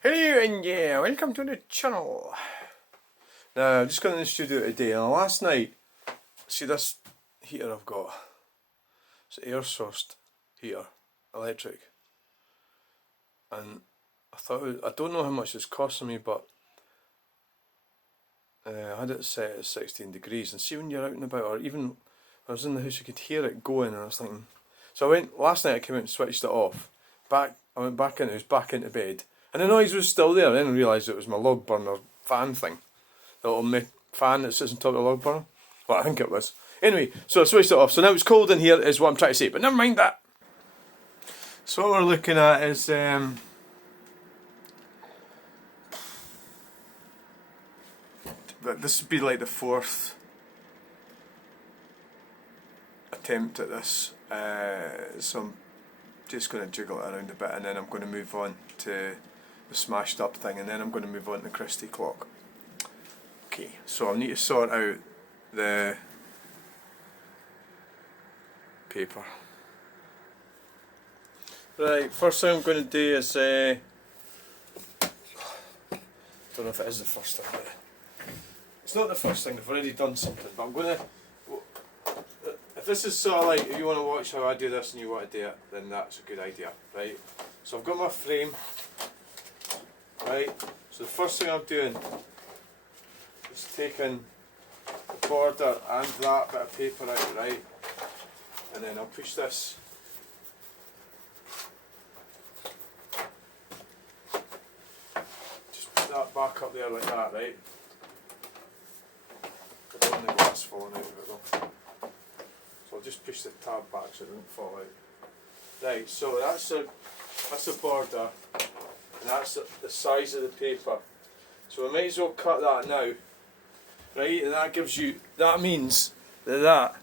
Hello and yeah, welcome to the channel. Now I've just got in the studio today and last night, see this heater I've got, it's air sourced heater, electric, and I thought, I don't know how much it's costing me, but I had it set at 16 degrees, and see when you're out and about, or even when I was in the house you could hear it going, and I was thinking, so last night I came out and switched it off, I went back in the house, back into bed, and the noise was still there. I then realised it was my log burner fan thing. The little fan that sits on top of the log burner. Well, I think it was. Anyway, so I switched it off. So now it's cold in here is what I'm trying to say. But never mind that. So what we're looking at is this would be like the fourth attempt at this. So I'm just going to jiggle it around a bit, and then I'm going to move on to the smashed up thing, and then I'm going to move on to the Christie clock. Okay, so I need to sort out the paper. Right, first thing I'm going to do is don't know if it is the first thing, but it's not the first thing. I've already done something, but I'm going to. If this is sort of like, if you want to watch how I do this and you want to do it, then that's a good idea, right? So I've got my frame, right? So the first thing I'm doing is taking the border and that bit of paper out, right? And then I'll push this just put that back up there like that, right? I don't want the glass falling out of it though. So I'll just push the tab back so it doesn't fall out. Right, so that's the border, and that's the size of the paper. So I might as well cut that now, right? And that means that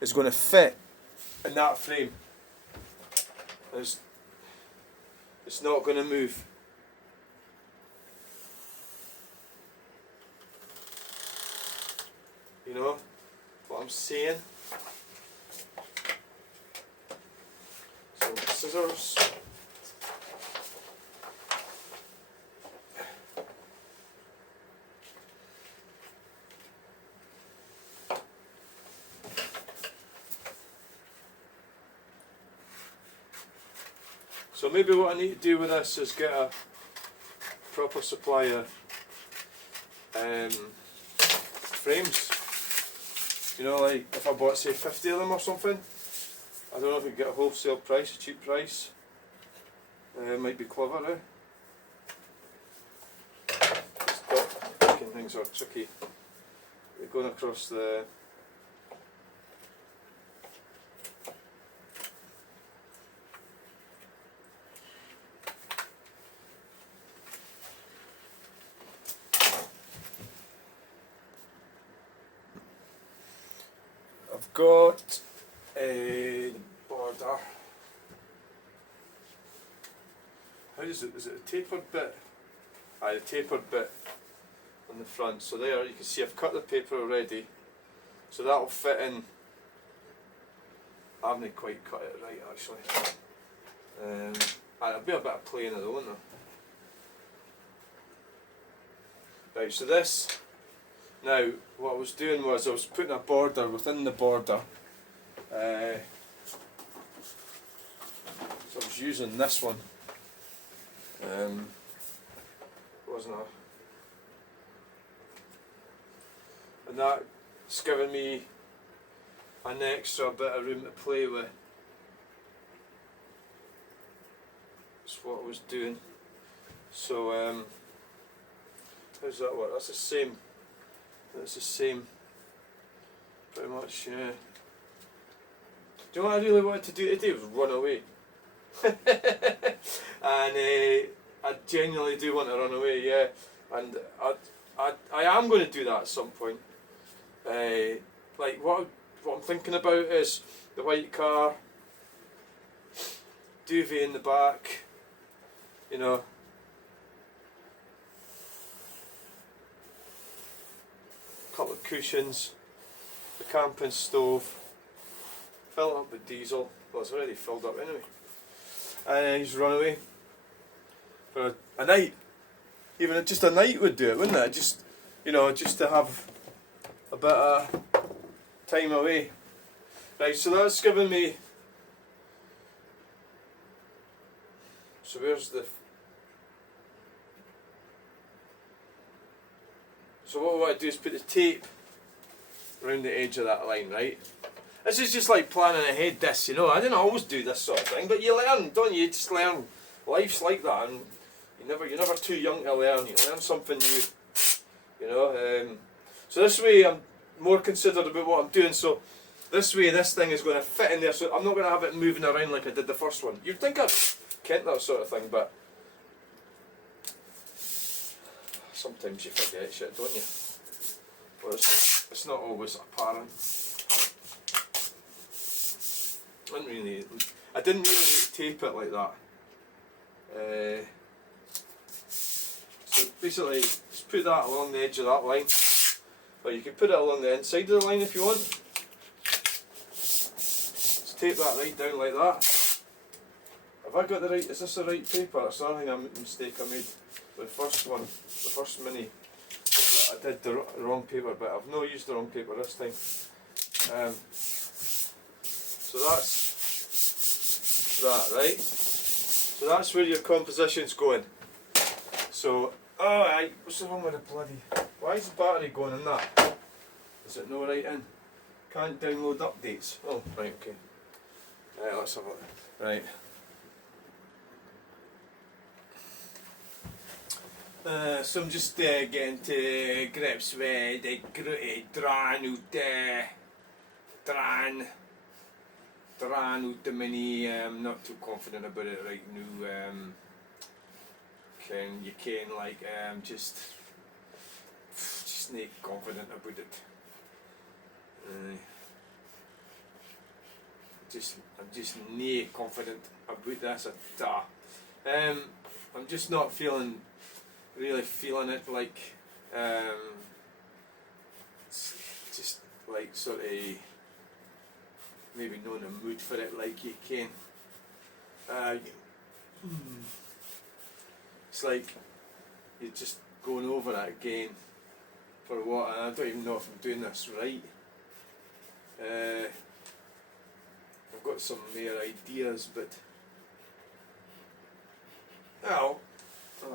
is going to fit in that frame. It's not going to move. You know what I'm saying? So scissors. So maybe what I need to do with this is get a proper supply of frames. You know, like if I bought say 50 of them or something, I don't know if we could get a wholesale price, a cheap price. Might be clever, eh? Stop making things are tricky. We're going across the I've got a border. How is it? Is it a tapered bit? Aye, the tapered bit on the front. So there you can see I've cut the paper already. So that'll fit in. I haven't quite cut it right actually. It'll be a bit of playing though, won't there? Right, so this. Now, what I was doing was I was putting a border within the border. So I was using this one. Wasn't I? And that's giving me an extra bit of room to play with. That's what I was doing. So, how does that work? That's the same. It's the same, pretty much, yeah. Do you know what I really wanted to do today? Was run away. And I genuinely do want to run away, yeah. And I am going to do that at some point. Like what I'm thinking about is the white car, duvet in the back, you know. Couple of cushions, the camping stove, fill it up with diesel. Well, it's already filled up anyway. And then just run away. for a night. Even just a night would do it, wouldn't it? Just, you know, just to have a bit of time away. Right, so that's given me. So where's the. So what I want to do is put the tape around the edge of that line, right? This is just like planning ahead, this, you know. I didn't always do this sort of thing, but you learn, don't you? You just learn. Life's like that, and you're never too young to learn. You learn something new, you know. So this way I'm more considered about what I'm doing, so this way this thing is going to fit in there, so I'm not going to have it moving around like I did the first one. You'd think I'd kent that sort of thing, but sometimes you forget shit, don't you? Well, it's not always apparent. I didn't really tape it like that. So basically, just put that along the edge of that line, or you can put it along the inside of the line if you want. Just tape that right down like that. Have I got the right? Is this the right paper? That's another mistake I made with the first one, the first mini. I did the wrong paper, but I've not used the wrong paper this time. So that's that, right? So that's where your composition's going. So, alright, what's wrong with the bloody... Why is the battery going in that? Is it no right in? Can't download updates. Oh, right, okay. Right, let's have a look. Right. So I'm just getting to grips with the dran out the mini. I'm not too confident about it right now. Just not confident about it. I'm just not confident about this at all. I'm just not really feeling it like, just like sort of maybe not in the mood for it like you can. It's like you're just going over it again for what, and I don't even know if I'm doing this right. I've got some more ideas, but well, I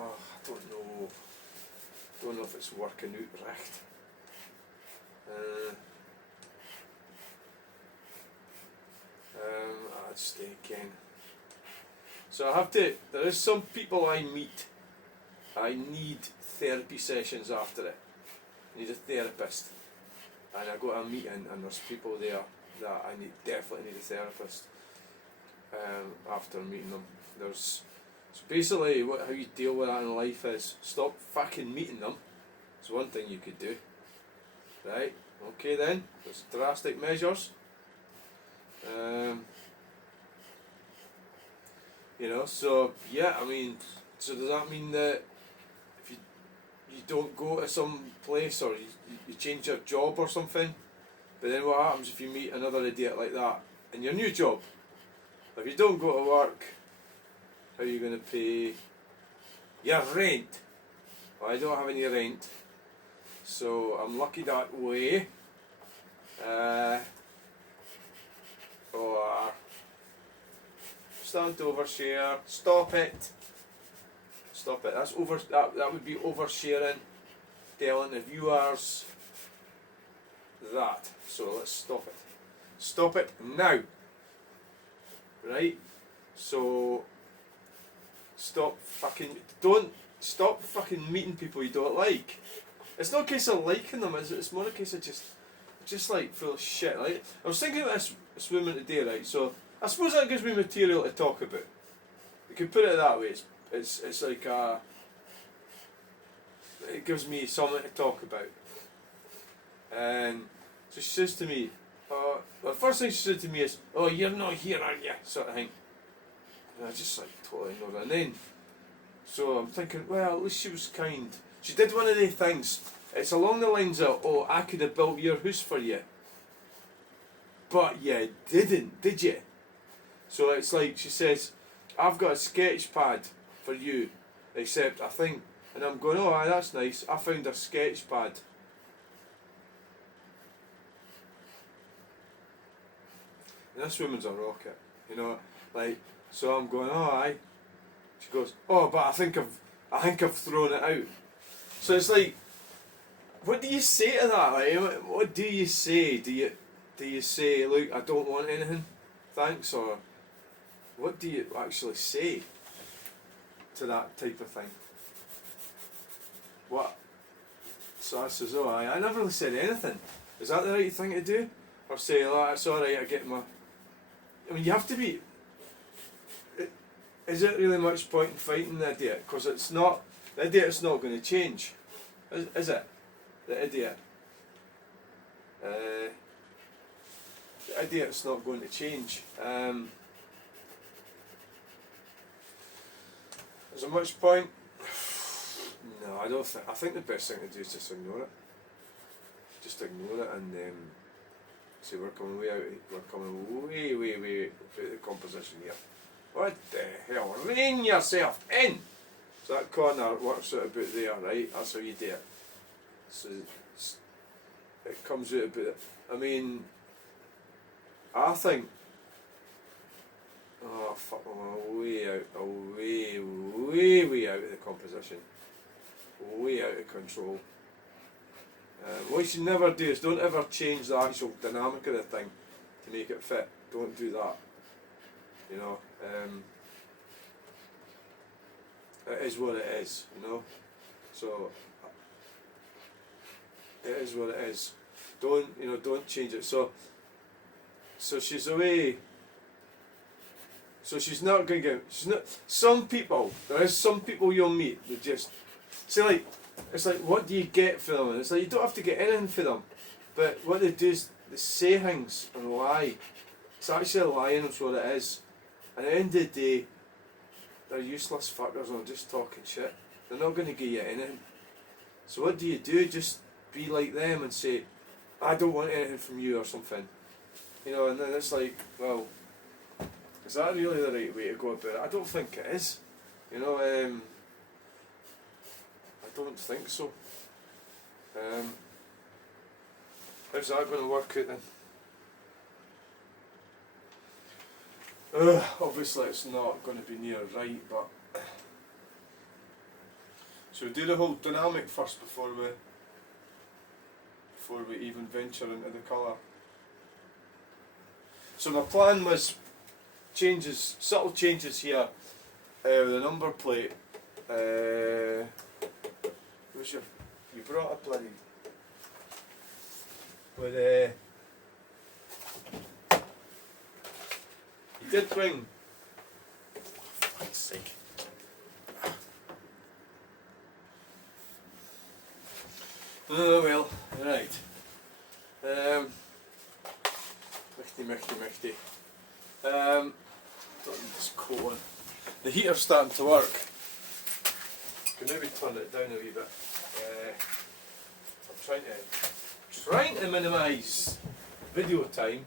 don't know if it's working out right. I'd stay again. So there is some people I meet, I need therapy sessions after it. I need a therapist. And I go to a meeting and there's people there that I definitely need a therapist after meeting them. So basically how you deal with that in life is stop fucking meeting them. It's one thing you could do. Right? Okay then, there's drastic measures. So yeah, I mean, so does that mean that if you don't go to some place or you change your job or something, but then what happens if you meet another idiot like that in your new job? If you don't go to work, how are you going to pay your rent? Well, I don't have any rent, so I'm lucky that way. Or stand overshare. Stop it. That's that would be oversharing. Telling the viewers that. So let's stop it. Stop it now. Right? So stop fucking meeting people you don't like. It's not a case of liking them, it's more a case of just like full of shit. Like, I was thinking about this woman today, right? So I suppose that gives me material to talk about. You can put it that way. It's like it gives me something to talk about. And so she says to me, well, the first thing she said to me is, "Oh, you're not here, are you?" sort of thing. And I just like totally ignored it. And then, so I'm thinking, well, at least she was kind. She did one of the things. It's along the lines of, "Oh, I could have built your house for you, but you didn't, did you?" So it's like she says, "I've got a sketch pad for you, Except I think, and I'm going, oh aye, that's nice, I found a sketch pad. And this woman's a rocket, you know, like, so I'm going, oh aye. She goes, oh, but I think I've thrown it out. So it's like, what do you say to that? Like, what do you say? Do you say, look, I don't want anything, thanks, or what do you actually say to that type of thing? What? So I says, oh, I never really said anything. Is that the right thing to do? Or say, oh, it's alright, I get my... I mean, you have to be... Is it really much point in fighting the idiot? Because it's not... The idiot's not going to change. Is it? The idiot. The idiot's not going to change. Is there much point? No, I don't think. I think the best thing to do is just ignore it. Just ignore it and say we're coming way out. We're coming way out of the composition here. What the hell? Rein yourself in. So that corner works out about there, right? That's how you do it. So it comes out about. I mean, I think. Oh fuck! Way out, way out of the composition, way out of control. What you should never do is don't ever change the actual dynamic of the thing to make it fit. Don't do that. You know, it is what it is. You know, so it is what it is. Don't change it. So she's away. So she's not going to get. She's not. Some people, there is some people you'll meet that just see like. It's like, what do you get for them? And it's like you don't have to get anything for them, but what they do is they say things and lie. It's actually lying is what it is. And at the end of the day, they're useless fuckers and just talking shit. They're not going to give you anything. So what do? Just be like them and say, I don't want anything from you or something. You know, and then it's like, well, is that really the right way to go about it? I don't think it is. You know, I don't think so. How's that going to work out then? Obviously it's not going to be near right, but so we do the whole dynamic first before we even venture into the colour. So my plan was subtle changes here with the number plate. You brought a bloody with you did bring, for fuck's sake. Oh well, right. Michty. Don't need this coat on. The heater's starting to work. Can maybe turn it down a wee bit. I'm trying to minimise video time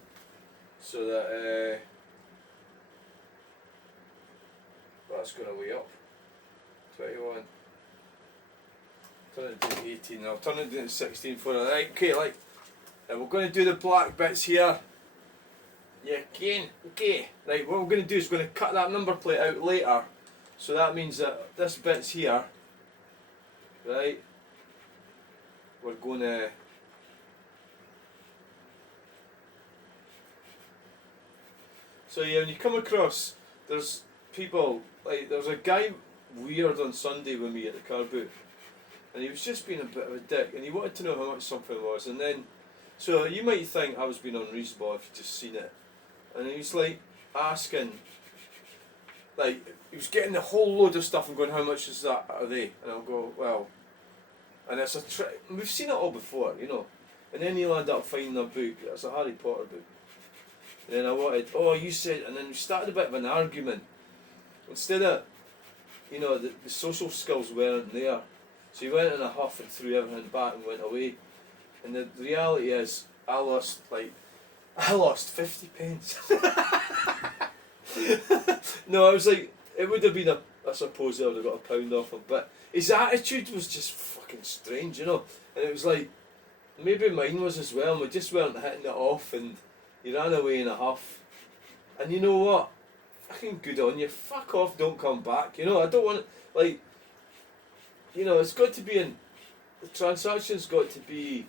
so that that's going to way up. 21. Turn it down to 18. I'll turn it down to 16 for it. Right, okay, like we're going to do the black bits here. Yeah, again. Okay. Right, what we're going to do is we're going to cut that number plate out later. So that means that this bit's here. Right, we're going to so yeah, when you come across, there's people, like there's a guy weird on Sunday with me at the car boot, and he was just being a bit of a dick, and he wanted to know how much something was, and then, so you might think I was being unreasonable if you just seen it, and he was like asking, like, he was getting a whole load of stuff and going, how much is that are they? And I'll go, well, and it's a we've seen it all before, you know. And then he'll end up finding a book, it's a Harry Potter book. And then I wanted, oh, you said, and then we started a bit of an argument. Instead of, you know, the social skills weren't there. So he went in a huff and threw everything back and went away. And the reality is, I lost 50 pence. No, I was like, it would have been I suppose they would have got a pound off him. But his attitude was just fucking strange, you know. And it was like, maybe mine was as well, and we just weren't hitting it off, and he ran away in a huff. And you know what? Fucking good on you. Fuck off, don't come back. You know, I don't want, like, you know, it's got to be the transaction's got to be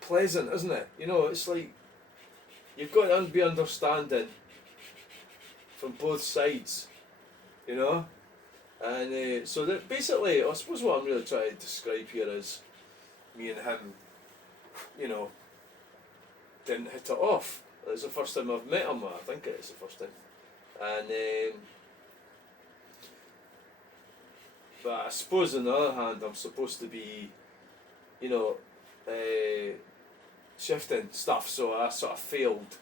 pleasant, isn't it? You know, it's like, you've got to be understanding from both sides, you know? And so that basically, I suppose what I'm really trying to describe here is me and him, you know, didn't hit it off. It's the first time I've met him, I think it is the first time. And but I suppose on the other hand, I'm supposed to be, you know, shifting stuff, so I sort of failed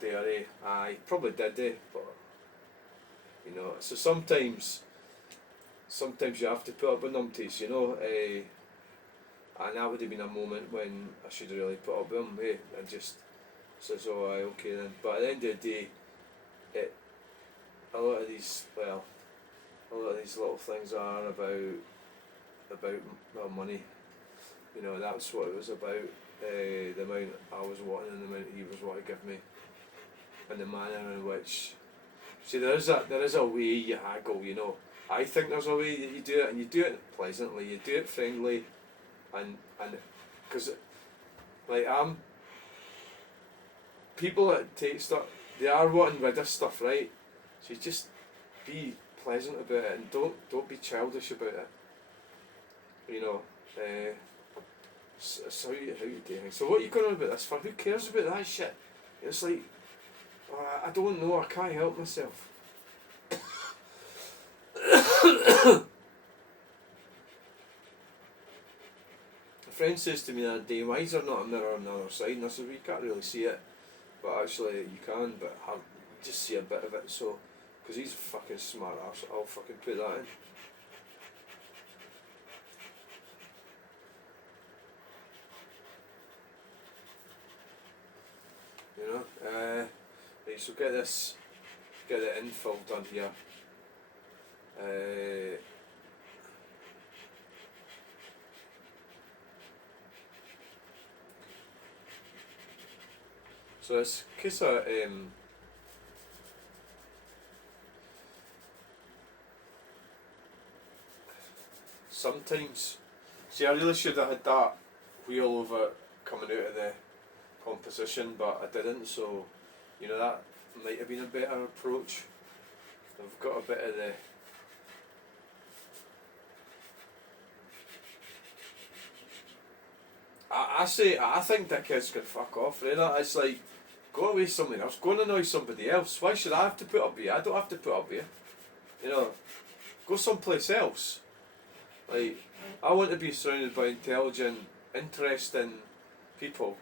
there, I probably did, but, you know, so sometimes you have to put up with numpties, you know, and that would have been a moment when I should have really put up with him, and just says, oh aye, okay then. But at the end of the day, a lot of these little things are about well, money, you know. That's what it was about, the amount I was wanting and the amount he was wanting to give me, and the manner in which, see, there is a way you haggle, you know. I think there's a way that you do it, and you do it pleasantly, you do it friendly, and because, like, people that take stuff, they are wanting rid of stuff, right? So you just be pleasant about it, and don't be childish about it, you know. So how you do things. So what are you going on about this for? Who cares about that shit? It's like, I don't know, I can't help myself. A friend says to me that day, why is there not a mirror on the other side? And I said, well, you can't really see it, but actually you can, but I just see a bit of it, so, because he's a fucking smart arse, I'll fucking put that in. You know, right, so get the infill done here. So it's a case of sometimes, see, I really should have had that wheel over coming out of the composition, but I didn't, so, you know, that might have been a better approach. I've got a bit of the I think the kids can fuck off, right? It's like, go away somewhere else, go and annoy somebody else. Why should I have to put up with you? I don't have to put up with you. You know, go someplace else. Like, I want to be surrounded by intelligent, interesting people,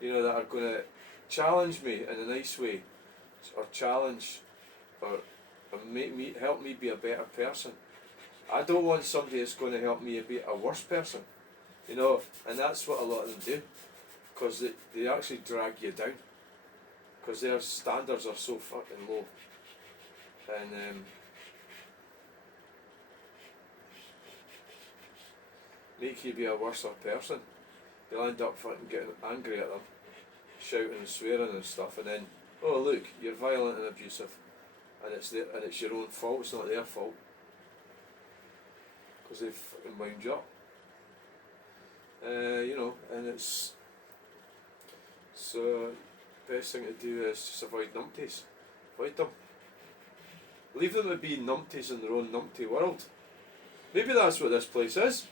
you know, that are going to challenge me in a nice way, or challenge, or help me be a better person. I don't want somebody that's going to help me be a worse person, you know, and that's what a lot of them do, because they actually drag you down, because their standards are so fucking low, and make you be a worse person. You'll end up fucking getting angry at them, shouting and swearing and stuff, and then, oh look, you're violent and abusive, and it's your own fault, it's not their fault, because they've fucking wound you up. You know, and it's, so best thing to do is just avoid numpties. Avoid them. Leave them to be numpties in their own numpty world. Maybe that's what this place is.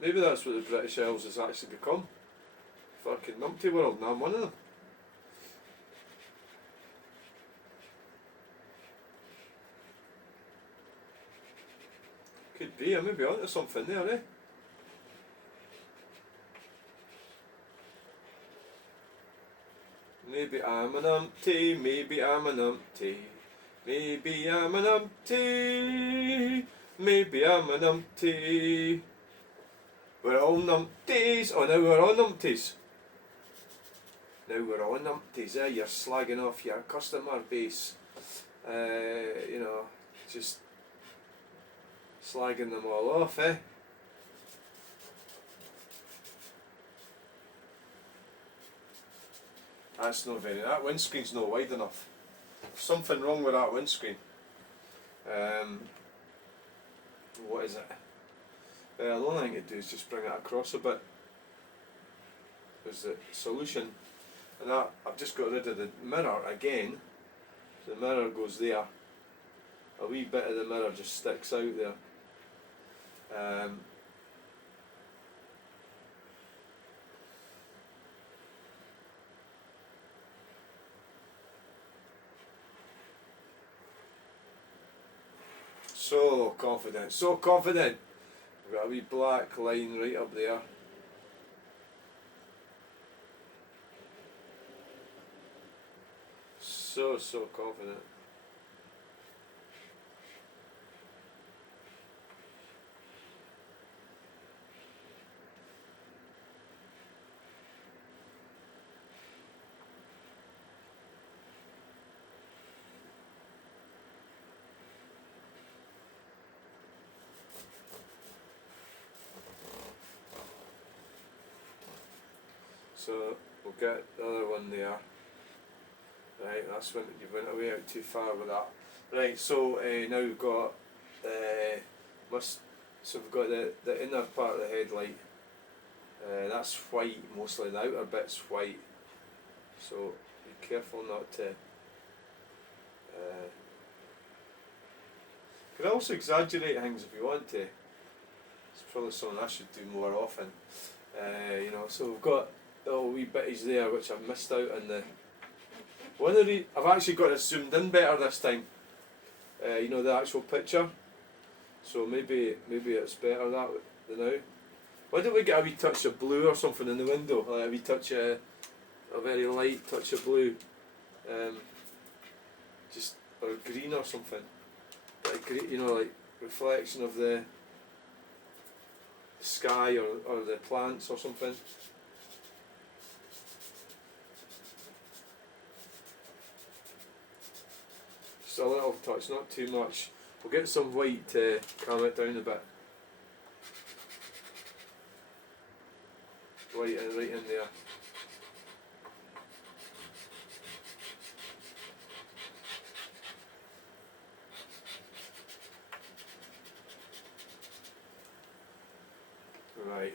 Maybe that's what the British Isles has actually become. Fucking numpty world, and I'm one of them. Could be, I may be onto something there, eh? Maybe I'm an umpty, maybe I'm an umpty, maybe I'm an umpty, maybe I'm an umpty. We're all numpties. Oh, now we're all numpties. Now we're all numpties, eh? You're slagging off your customer base. you know, just slagging them all off, eh? That's not very, that windscreen's not wide enough. Something wrong with that windscreen. What is it? The only thing to do is just bring it across a bit. Is the solution. And that, I've just got rid of the mirror again. So the mirror goes there. A wee bit of the mirror just sticks out there. So confident, so confident. We've got a wee black line right up there. So confident. So we'll get the other one there. Right, that's when you went away out too far with that. Right, so now we've got so we've got the inner part of the headlight. That's white mostly. The outer bit's white. So be careful not to. Could also exaggerate things if you want to. It's probably something I should do more often. You know, so we've got little wee bitties there which I've missed out on the. I've actually got it zoomed in better this time. You know, the actual picture. So maybe it's better that than now. Why don't we get a wee touch of blue or something in the window? Like a wee touch of a very light touch of blue. Just or green or something. Like green, you know, like reflection of the sky or the plants or something. Just a little touch, not too much. We'll get some white to calm it down a bit. White right in there. Right.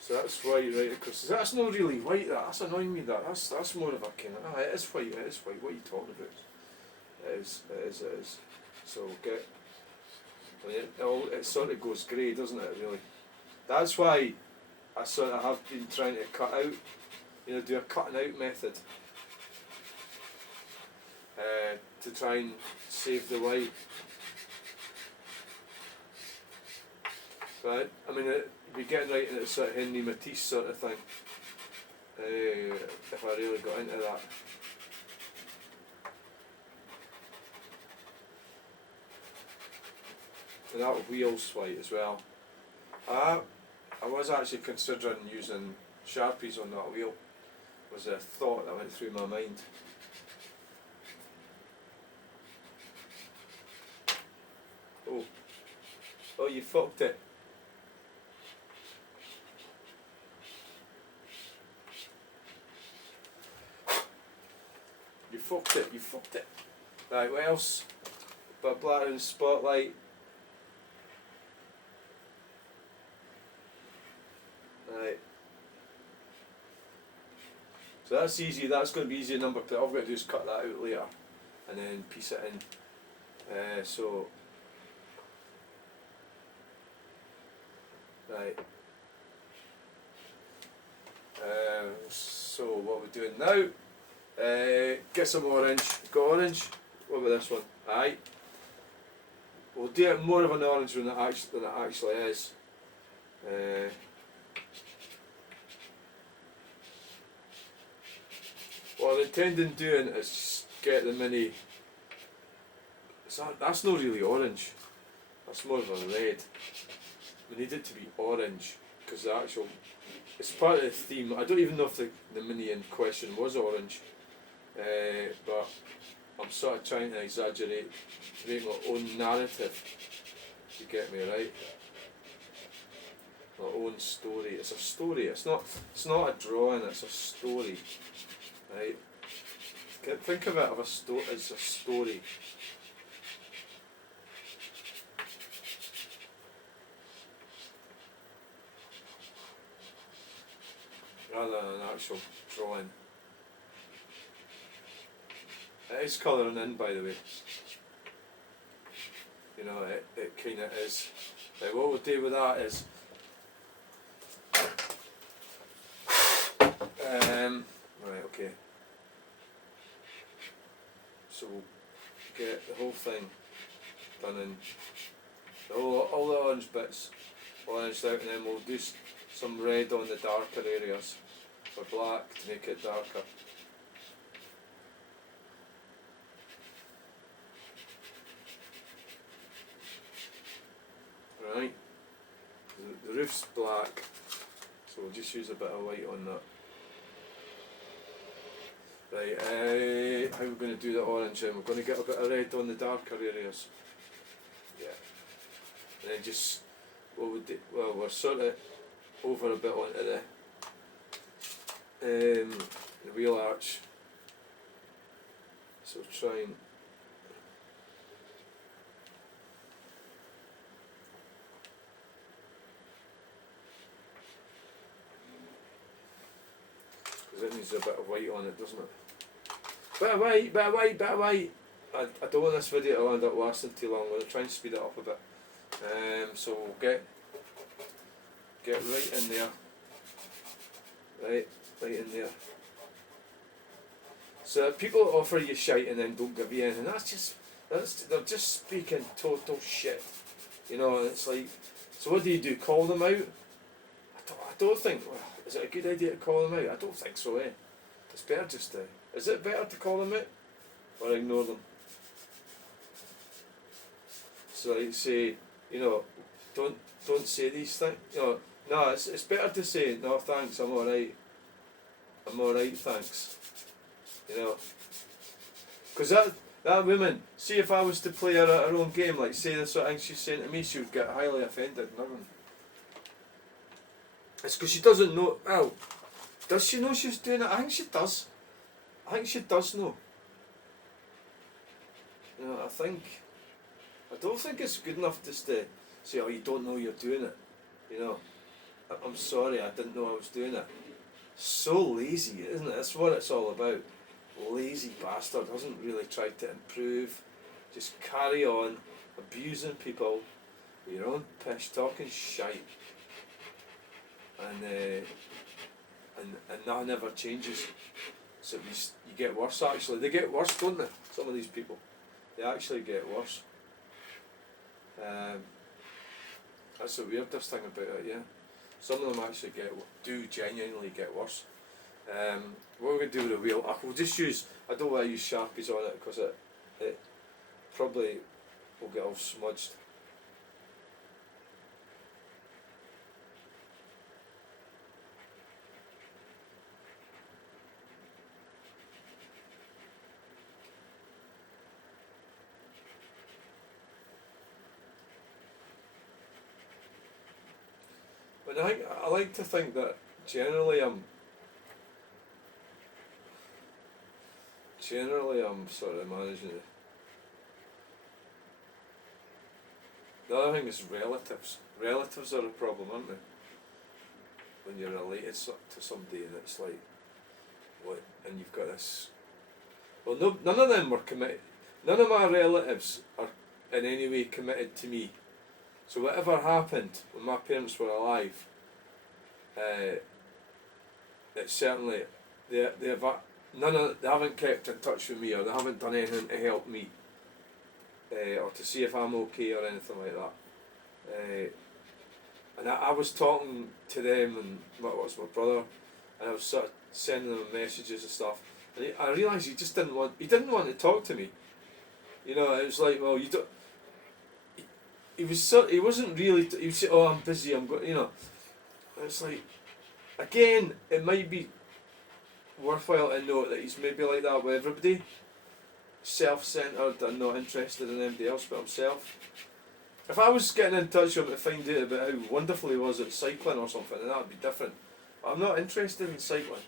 So that's white right across. That's not really white. That's annoying me. That's more of a kind of. Ah, it is white. It is white. What are you talking about? It is. So get. It sort of goes grey, doesn't it? Really. That's why I sort of have been trying to cut out. You know, do a cutting out method. To try and save the white. Right. I mean, it'd be getting right into sort of Henry Matisse sort of thing. If I really got into that. And that wheel's white as well. I was actually considering using Sharpies on that wheel. Was a thought that went through my mind. Oh, you fucked it. You fucked it. Right, what else? But black and spotlight. Right. So that's easy, that's going to be easy number 2. All I've got to do is cut that out later and then piece it in. Right. So what we're doing now, get some orange. Got orange? What about this one? Aye. We'll do it more of an orange than it actually is. What I'm intending doing is get the mini. That's not really orange. That's more of a red. We need it to be orange because the actual. It's part of the theme. I don't even know if the mini in question was orange, but I'm I'm sort of trying to exaggerate, create my own narrative. You get me, right? My own story. It's a story. It's not a drawing. It's a story, right? Think of it as a story. Rather than an actual drawing. It is colouring in, by the way. You know, it kind of is. Right, what we'll do with that is right, okay. So we'll get the whole thing done in all the orange bits oranged out, and then we'll do some red on the darker areas, or black to make it darker. Right, the roof's black, so we'll just use a bit of white on that. Right, how are we going to do the orange? And we're going to get a bit of red on the darker areas. Yeah. And then just, what we do, well, we're sort of over a bit onto the wheel arch. So try and it needs a bit of white on it, doesn't it? Bit of white, bit of white, bit of white. I don't want this video to end up lasting too long. I'm going to try and speed it up a bit. So we'll get right in there. Right in there. So people offer you shite and then don't give you anything. They're just speaking total shit. You know, and it's like, so what do? Call them out? I don't think. Well, is it a good idea to call them out? I don't think so, eh? It's better just to... Is it better to call them out? Or ignore them? So like say, you know, don't say these things. You know, no, it's better to say, no thanks, I'm alright. I'm alright, thanks. You know. Because that woman, see if I was to play her at her own game, like say the sort of thing she's saying to me, she would get highly offended and everything. It's because she doesn't know. Well, does she know she's doing it? I think she does. I think she does know. You know, I don't think it's good enough just to say, oh, you don't know you're doing it. You know, I'm sorry, I didn't know I was doing it. So lazy, isn't it? That's what it's all about. Lazy bastard, hasn't really tried to improve. Just carry on abusing people with your own pish, talking shite. And that never changes. So you get worse actually. They get worse, don't they? Some of these people. They actually get worse. That's the weirdest thing about it, yeah. Some of them actually do genuinely get worse. What we're going to do with the wheel, we'll just use, I don't want to use Sharpies on it because it probably will get all smudged. But I like to think that generally I'm sort of managing it. The other thing is relatives. Relatives are a problem, aren't they? When you're related to somebody and it's like, what? And you've got this. Well, no, none of them were committed. None of my relatives are in any way committed to me. So whatever happened when my parents were alive, it's certainly they haven't kept in touch with me, or they haven't done anything to help me, or to see if I'm okay or anything like that. And I was talking to them, and what was my brother, and I was sort of sending them messages and stuff. And I realised he didn't want to talk to me. You know, it was like, well, you don't. He wasn't really. He would say, "Oh, I'm busy. I'm going." You know, and it's like, again, it might be worthwhile to note that he's maybe like that with everybody. self-centred and not interested in anybody else but himself. If I was getting in touch with him to find out about how wonderful he was at cycling or something, then that would be different. But I'm not interested in cycling,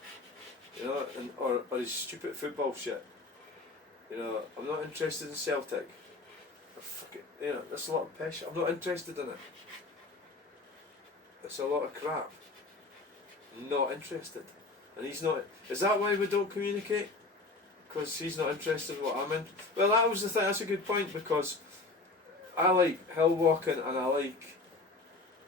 you know, or his stupid football shit. You know, I'm not interested in Celtic. Or fucking, you know, there's a lot of pish. I'm not interested in it. It's a lot of crap. Not interested. And he's not. Is that why we don't communicate? Because he's not interested in what I'm in? Well, that was the thing. That's a good point, because I like hill walking and I like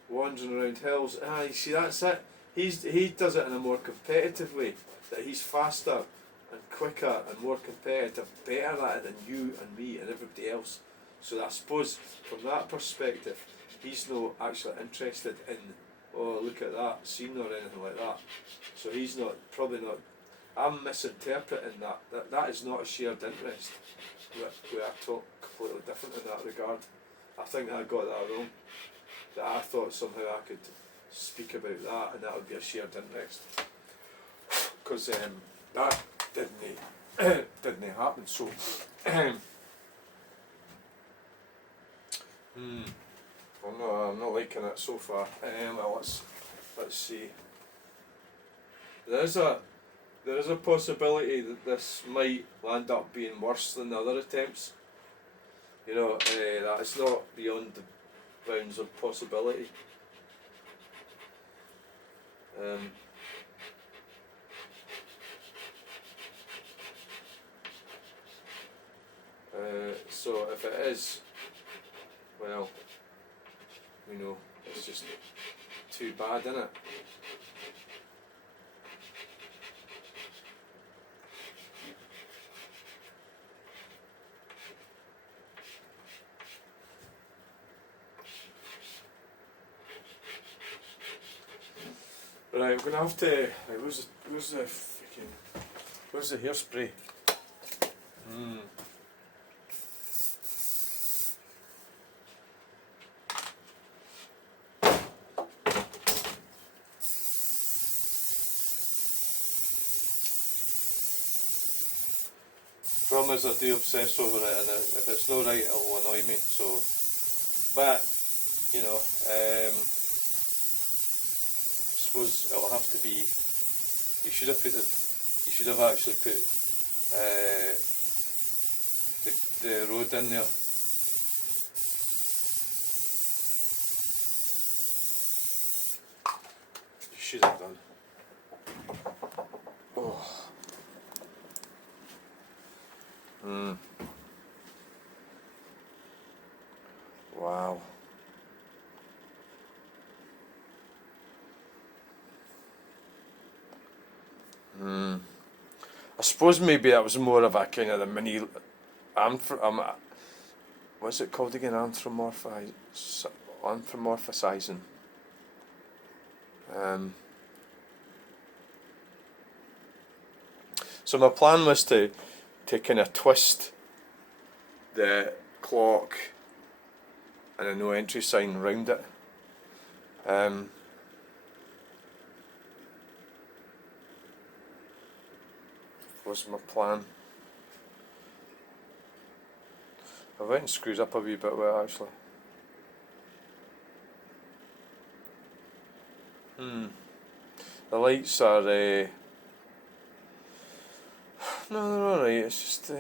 wandering around hills. You see, that's it. He does it in a more competitive way. That he's faster and quicker and more competitive, better at it than you and me and everybody else. So I suppose from that perspective, he's not actually interested in, oh, look at that scene or anything like that. So he's not, probably not. I'm misinterpreting that. That is not a shared interest. We are talk completely different in that regard. I think I got that wrong. That I thought somehow I could speak about that and that would be a shared interest. Because that didn't happen. So I'm not liking it so far. Well, let's see. There is a possibility that this might land up being worse than the other attempts. You know, that is not beyond the bounds of possibility. So if it is, well, you know, it's just too bad, isn't it? Right, I'm gonna have to. Where's the hairspray? Problem is, I do obsess over it, and if it's not right, it'll annoy me. So, but you know, suppose it'll have to be. You should have actually put the road in there. You should have done. Oh. Wow. I suppose maybe that was more of a kind of the mini what's it called again? Anthropomorphizing. So my plan was to kind of twist the clock and a no entry sign round it. Was my plan. I went and screwed up a wee bit with it actually. The lights are no, they're alright, it's just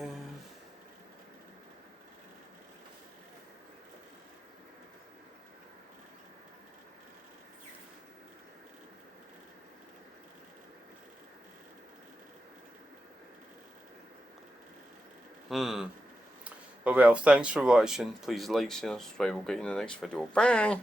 Oh well, thanks for watching. Please like, share, subscribe. We'll get you in the next video. Bye!